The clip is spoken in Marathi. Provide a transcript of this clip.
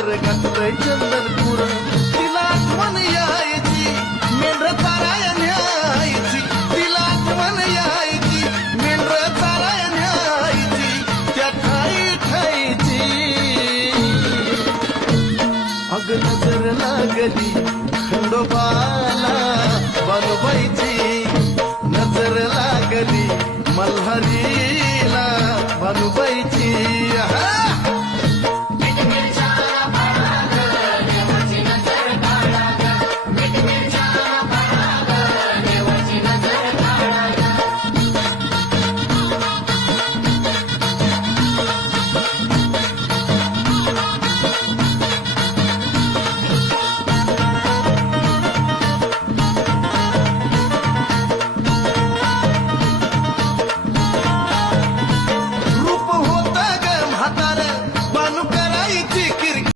पावडर घातलंय चंदनपूर तिला आठवण यायची मेंढर चाराया न्यायची तिला आठवण यायची मेंढर चाराया न्यायची त्या ठाई ठाईची अग नजर लागली खंडोबाला बानुबाईची नजर लागली मल्हारीला बानुबाईची